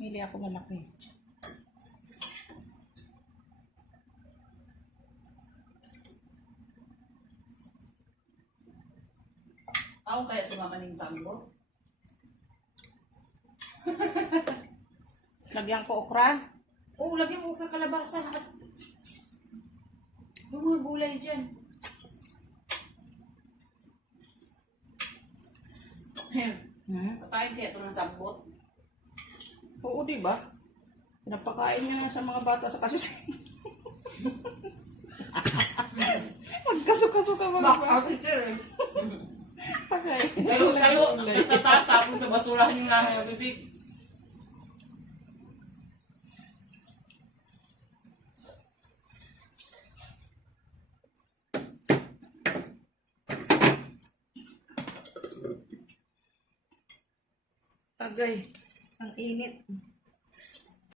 Pili ako malaki. Ako kaya sumama ng sambo? Lagyan ko okra. Oo, lagyan mo ka kalabasa. Yung mga gulay dyan. Kapain kaya ito ng sambot? Oo, di ba? Pinapakain niya na sa mga bata sa kasi. Magkasuka-suka mga bata. Okay. Kayo, nagtatapon sa basurahan yung lahat ng bibig. Agay. Ang init.